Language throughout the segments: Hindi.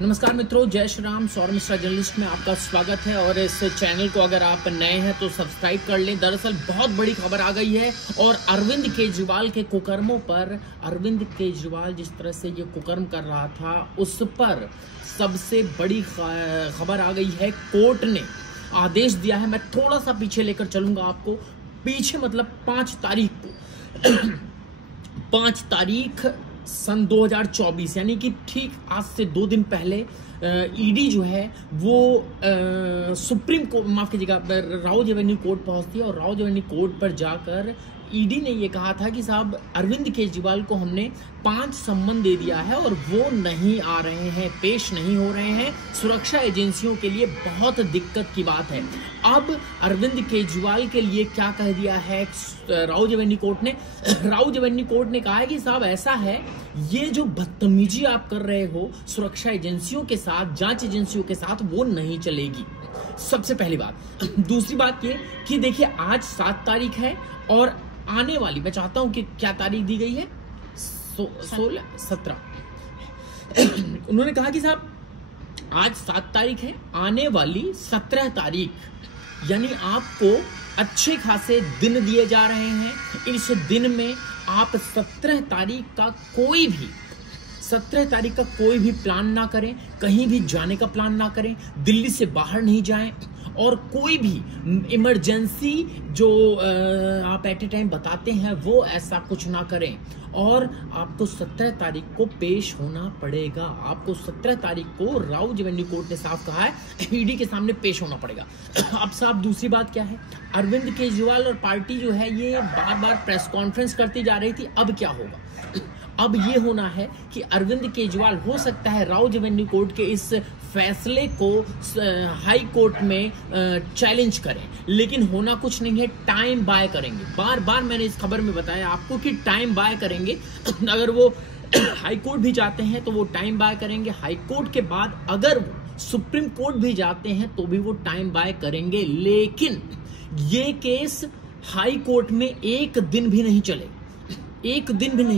नमस्कार मित्रों, जय श्री राम। सौर मिश्रा जर्नलिस्ट में आपका स्वागत है। और इस चैनल को अगर आप नए हैं तो सब्सक्राइब कर लें। दरअसल बहुत बड़ी खबर आ गई है और अरविंद केजरीवाल के कुकर्मों पर, अरविंद केजरीवाल जिस तरह से ये कुकर्म कर रहा था उस पर सबसे बड़ी खबर आ गई है। कोर्ट ने आदेश दिया है। मैं थोड़ा सा पीछे लेकर चलूंगा आपको, पीछे मतलब 5 तारीख को 5 तारीख सन 2024 यानी कि ठीक आज से 2 दिन पहले ईडी जो है वो सुप्रीम कोर्ट, माफ कीजिएगा, राउज एवेन्यू कोर्ट पहुंचती है और राउज एवेन्यू कोर्ट पर जाकर ईडी ने ये कहा था कि साहब अरविंद केजरीवाल को हमने 5 सम्मन दे दिया है और वो नहीं आ रहे हैं, पेश नहीं हो रहे हैं। सुरक्षा एजेंसियों के लिए बहुत दिक्कत की बात है। अब अरविंद केजरीवाल के लिए क्या कह दिया है राउज एवेन्यू कोर्ट ने? राउज एवेन्यू कोर्ट ने कहा है कि साहब ऐसा है, ये जो बदतमीजी आप कर रहे हो सुरक्षा एजेंसियों के साथ, जांच एजेंसियों के साथ, वो नहीं चलेगी। सबसे पहली बात। दूसरी बात ये कि देखिए आज 7 तारीख है और आने वाली, मैं चाहता हूं कि क्या तारीख दी गई है, 17 उन्होंने कहा कि साहब आज 7 तारीख है, आने वाली 17 तारीख यानी आपको अच्छे खासे दिन दिए जा रहे हैं। इस दिन में आप 17 तारीख का कोई भी प्लान ना करें, कहीं भी जाने का प्लान ना करें, दिल्ली से बाहर नहीं जाएं और कोई भी इमरजेंसी जो आप एट ए टाइम बताते हैं वो ऐसा कुछ ना करें। और आपको 17 तारीख को पेश होना पड़ेगा। आपको 17 तारीख को राउज एवेन्यू कोर्ट ने साफ कहा है, ईडी के सामने पेश होना पड़ेगा। अब साहब दूसरी बात क्या है, अरविंद केजरीवाल और पार्टी जो है ये बार बार प्रेस कॉन्फ्रेंस करती जा रही थी। अब क्या होगा? अब ये होना है कि अरविंद केजरीवाल हो सकता है राउज एवेन्यू कोर्ट के इस फैसले को हाई कोर्ट में चैलेंज करें, लेकिन होना कुछ नहीं है, टाइम बाय करेंगे। बार बार मैंने इस खबर में बताया आपको कि टाइम बाय करेंगे। अगर वो हाई कोर्ट भी जाते हैं तो वो टाइम बाय करेंगे। हाई कोर्ट के बाद अगर वो सुप्रीम कोर्ट भी जाते हैं तो भी वो टाइम बाय करेंगे। लेकिन ये केस हाई कोर्ट में एक दिन भी नहीं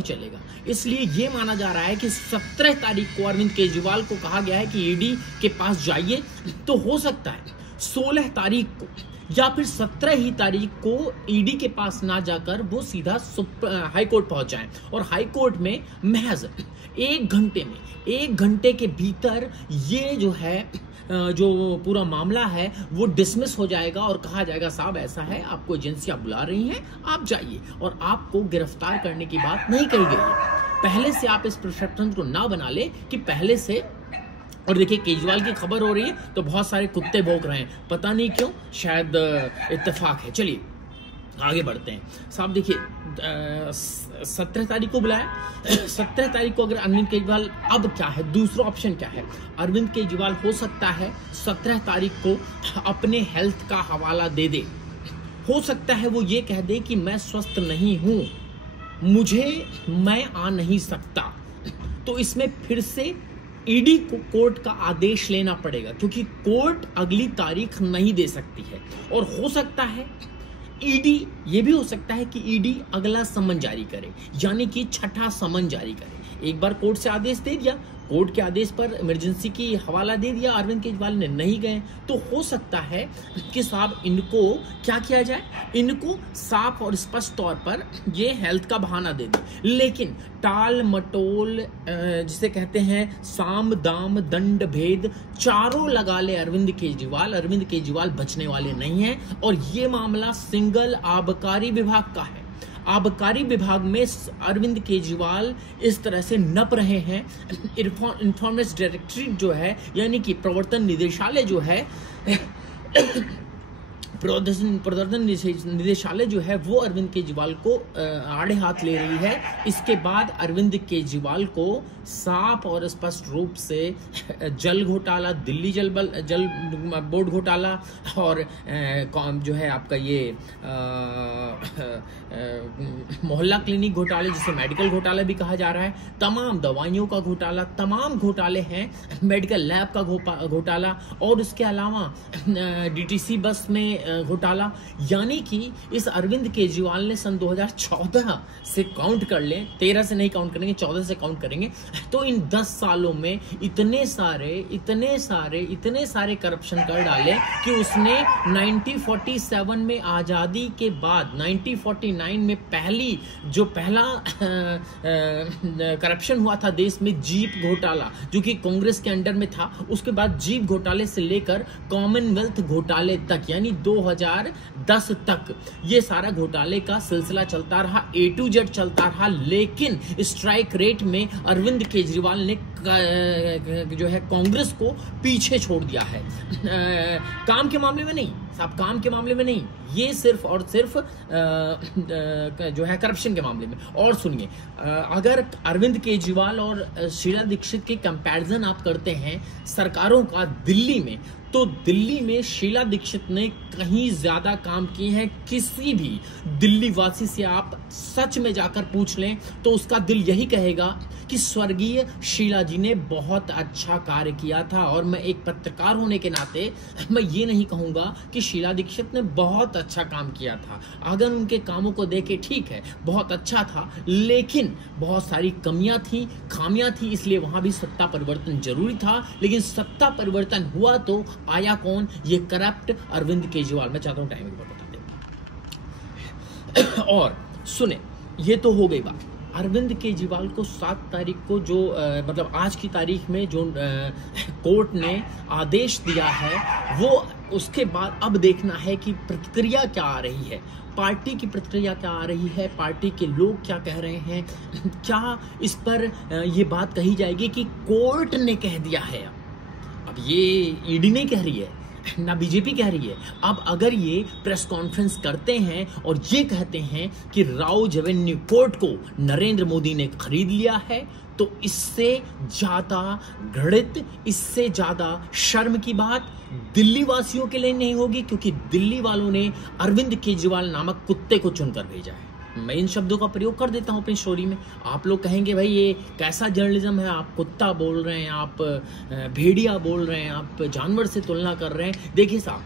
चलेगा। इसलिए यह माना जा रहा है कि 17 तारीख को अरविंद केजरीवाल को कहा गया है कि ईडी के पास जाइए। तो हो सकता है 16 तारीख को या फिर 17 ही तारीख को ईडी के पास ना जाकर वो सीधा हाई कोर्ट पहुंच जाएं और हाई कोर्ट में महज 1 घंटे के भीतर ये जो है जो पूरा मामला है वो डिसमिस हो जाएगा और कहा जाएगा साहब ऐसा है, आपको एजेंसियां बुला रही हैं, आप जाइए। और आपको गिरफ्तार करने की बात नहीं कही गई है। पहले से आप इस परसेप्शन को ना बना ले कि पहले से। और देखिए केजरीवाल की खबर हो रही है तो बहुत सारे कुत्ते भौंक रहे हैं, पता नहीं क्यों, शायद इत्तेफाक है। चलिए आगे बढ़ते हैं। साहब देखिए 17 तारीख को बुलाया। 17 तारीख को अगर अरविंद केजरीवाल, अब क्या है दूसरा ऑप्शन क्या है? अरविंद केजरीवाल हो सकता है 17 तारीख को अपने हेल्थ का हवाला दे दे। हो सकता है वो ये कह दे कि मैं स्वस्थ नहीं हूं, मैं आ नहीं सकता। तो इसमें फिर से ईडी को कोर्ट का आदेश लेना पड़ेगा क्योंकि कोर्ट अगली तारीख नहीं दे सकती है। और हो सकता है ईडी, ये भी हो सकता है कि ईडी अगला समन जारी करे, यानी कि 6ठा समन जारी करे। एक बार कोर्ट से आदेश दे दिया, कोर्ट के आदेश पर इमरजेंसी की हवाला दे दिया, अरविंद केजरीवाल ने नहीं गए, तो हो सकता है कि साहब इनको क्या किया जाए, इनको साफ और स्पष्ट तौर पर ये हेल्थ का बहाना दे दे। लेकिन टाल मटोल जिसे कहते हैं साम दाम दंड भेद चारों लगा ले अरविंद केजरीवाल बचने वाले नहीं हैं। और ये मामला सिंगल आबकारी विभाग का है। आबकारी विभाग में अरविंद केजरीवाल इस तरह से नप रहे हैं। इंफॉर्मेशन डायरेक्टरेट जो है, यानी कि प्रवर्तन निदेशालय जो है, प्रवर्तन निदेशालय जो है वो अरविंद केजरीवाल को आड़े हाथ ले रही है। इसके बाद अरविंद केजरीवाल को साफ और स्पष्ट रूप से जल घोटाला, दिल्ली जल बोर्ड घोटाला और जो है आपका ये मोहल्ला क्लिनिक घोटाले, जिसे मेडिकल घोटाला भी कहा जा रहा है, तमाम दवाइयों का घोटाला, तमाम घोटाले हैं, मेडिकल लैब का घोटाला और उसके अलावा डीटीसी बस में घोटाला, यानी कि इस अरविंद केजरीवाल ने सन 2014 से काउंट कर लें, 13 से नहीं काउंट करेंगे, 14 से काउंट करेंगे, तो इन 10 सालों में इतने सारे करप्शन कर डाले कि उसने 1947 में आज़ादी के बाद 1949 में पहला करप्शन हुआ था देश में, जीप घोटाला, जो कि कांग्रेस के अंडर में था। उसके बाद जीप घोटाले से लेकर कॉमनवेल्थ घोटाले तक, यानी 2010 तक ये सारा घोटाले का सिलसिला चलता रहा, A to Z चलता रहा। लेकिन स्ट्राइक रेट में अरविंद केजरीवाल ने जो है कांग्रेस को पीछे छोड़ दिया है। काम के मामले में नहीं साहब, काम के मामले में नहीं, ये सिर्फ और सिर्फ जो है करप्शन के मामले में। और सुनिए, अगर अरविंद केजरीवाल और शीला दीक्षित के कंपैरिजन आप करते हैं सरकारों का दिल्ली में, तो दिल्ली में शीला दीक्षित ने कहीं ज्यादा काम किए हैं। किसी भी दिल्ली वासी से आप सच में जाकर पूछ लें तो उसका दिल यही कहेगा कि स्वर्गीय शीला जी ने बहुत अच्छा कार्य किया था। और मैं एक पत्रकार होने के नाते मैं ये नहीं कहूँगा कि शीला दीक्षित ने बहुत अच्छा काम किया था। अगर उनके कामों को देखे, ठीक है, बहुत अच्छा था, लेकिन बहुत सारी कमियां थी, खामियां थी, इसलिए वहां भी सत्ता परिवर्तन जरूरी था। लेकिन सत्ता परिवर्तन हुआ तो आया कौन? ये करप्ट अरविंद केजरीवाल। मैं चाहता हूं टाइम एक बार बता दें। और सुने, ये तो हो गई बात। अरविंद केजरीवाल को 7 तारीख को जो मतलब आज की तारीख में जो कोर्ट ने आदेश दिया है, वो उसके बाद अब देखना है कि प्रतिक्रिया क्या आ रही है, पार्टी की प्रतिक्रिया क्या आ रही है, पार्टी के लोग क्या कह रहे हैं, क्या इस पर ये बात कही जाएगी कि कोर्ट ने कह दिया है। अब ये ईडी नहीं कह रही है, ना बीजेपी कह रही है। अब अगर ये प्रेस कॉन्फ्रेंस करते हैं और ये कहते हैं कि राव रेवेन्यू कोर्ट को नरेंद्र मोदी ने खरीद लिया है, तो इससे ज्यादा घृणित, इससे ज्यादा शर्म की बात दिल्ली वासियों के लिए नहीं होगी, क्योंकि दिल्ली वालों ने अरविंद केजरीवाल नामक कुत्ते को चुनकर भेजा है। मैं इन शब्दों का प्रयोग कर देता हूं अपनी स्टोरी में। आप लोग कहेंगे भाई ये कैसा जर्नलिज्म है, आप कुत्ता बोल रहे हैं, आप भेड़िया बोल रहे हैं, आप जानवर से तुलना कर रहे हैं। देखिए साहब,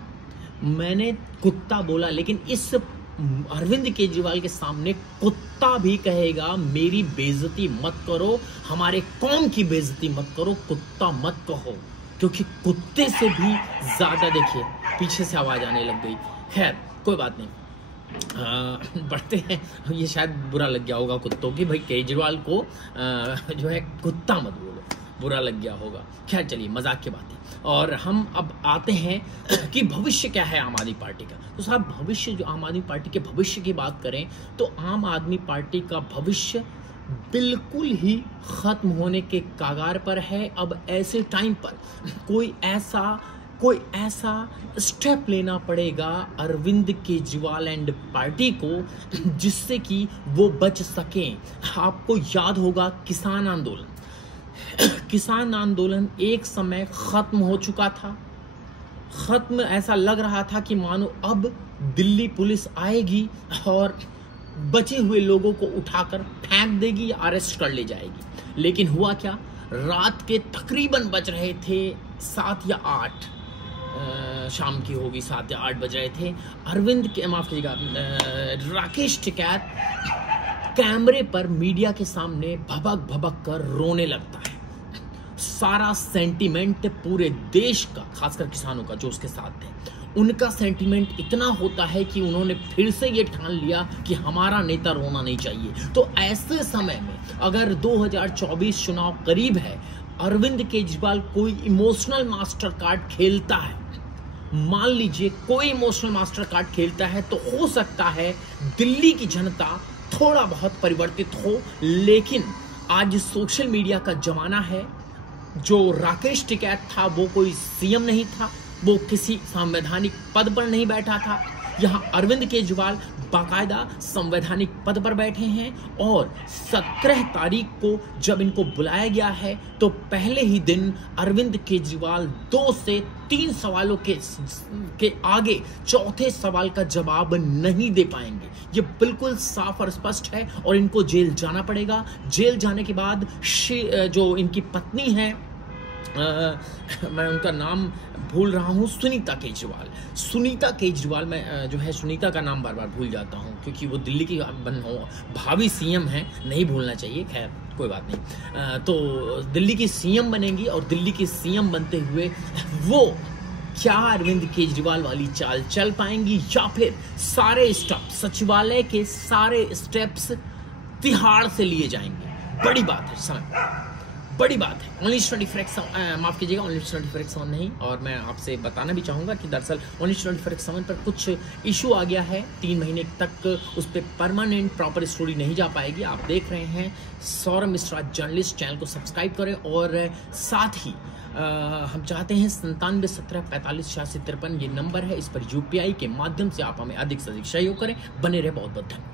मैंने कुत्ता बोला, लेकिन इस अरविंद केजरीवाल के सामने कुत्ता भी कहेगा मेरी बेइज्जती मत करो, हमारे कौम की बेइज्जती मत करो, कुत्ता मत कहो, क्योंकि कुत्ते से भी ज्यादा। देखिए पीछे से आवाज आने लग गई, खैर कोई बात नहीं, बढ़ते हैं। ये शायद बुरा लग गया होगा कुत्तों की, भाई केजरीवाल को जो है कुत्ता मत बोलो, बुरा लग गया होगा। खैर चलिए, मजाक की बात है। और हम अब आते हैं कि भविष्य क्या है आम आदमी पार्टी का। तो साहब भविष्य, जो आम आदमी पार्टी के भविष्य की बात करें तो आम आदमी पार्टी का भविष्य बिल्कुल ही खत्म होने के कगार पर है। अब ऐसे टाइम पर कोई ऐसा स्टेप लेना पड़ेगा अरविंद केजरीवाल एंड पार्टी को, जिससे कि वो बच सकें। आपको याद होगा किसान आंदोलन एक समय खत्म हो चुका था। खत्म ऐसा लग रहा था कि मानो अब दिल्ली पुलिस आएगी और बचे हुए लोगों को उठाकर फेंक देगी या अरेस्ट कर ले जाएगी। लेकिन हुआ क्या, रात के तकरीबन बज रहे थे 7 या 8, शाम की होगी 7 या 8 बज रहे थे। अरविंद के, माफ कीजिएगा, राकेश टिकैत कैमरे पर मीडिया के सामने भबक कर रोने लगता है। सारा सेंटीमेंट पूरे देश का, खासकर किसानों का जो उसके साथ थे, उनका सेंटीमेंट इतना होता है कि उन्होंने फिर से ये ठान लिया कि हमारा नेता रोना नहीं चाहिए। तो ऐसे समय में अगर 2024 चुनाव करीब है, अरविंद केजरीवाल कोई इमोशनल मास्टर कार्ड खेलता है, मान लीजिए कोई इमोशनल मास्टर कार्ड खेलता है, तो हो सकता है दिल्ली की जनता थोड़ा बहुत परिवर्तित हो। लेकिन आज सोशल मीडिया का जमाना है। जो राकेश टिकैत था वो कोई सीएम नहीं था, वो किसी संवैधानिक पद पर नहीं बैठा था। यहाँ अरविंद केजरीवाल बाकायदा संवैधानिक पद पर बैठे हैं और 17 तारीख को जब इनको बुलाया गया है तो पहले ही दिन अरविंद केजरीवाल 2 से 3 सवालों के आगे चौथे सवाल का जवाब नहीं दे पाएंगे। ये बिल्कुल साफ और स्पष्ट है और इनको जेल जाना पड़ेगा। जेल जाने के बाद जो इनकी पत्नी है मैं उनका नाम भूल रहा हूँ, सुनीता केजरीवाल। मैं जो है सुनीता का नाम बार बार भूल जाता हूँ, क्योंकि वो दिल्ली की भावी सीएम हैं, नहीं भूलना चाहिए, खैर कोई बात नहीं। तो दिल्ली की सीएम बनेंगी, और दिल्ली की सीएम बनते हुए वो क्या अरविंद केजरीवाल वाली चाल चल पाएंगी, या फिर सारे स्टेप, सचिवालय के सारे स्टेप्स तिहाड़ से लिए जाएंगे। बड़ी बात है, समय बड़ी बात है। ओनली 24x7, माफ़ कीजिएगा, ओनली 24x7 नहीं। और मैं आपसे बताना भी चाहूँगा कि दरअसल ओनली 24x7 पर कुछ इशू आ गया है, 3 महीने तक उस पर परमानेंट प्रॉपर स्टोरी नहीं जा पाएगी। आप देख रहे हैं सौरभ मिश्रा जर्नलिस्ट, चैनल को सब्सक्राइब करें, और साथ ही हम चाहते हैं 97 17 45 86 53 ये नंबर है, इस पर UPI के माध्यम से आप हमें अधिक से अधिक सहयोग करें। बने रहे, बहुत बहुत धन्यवाद।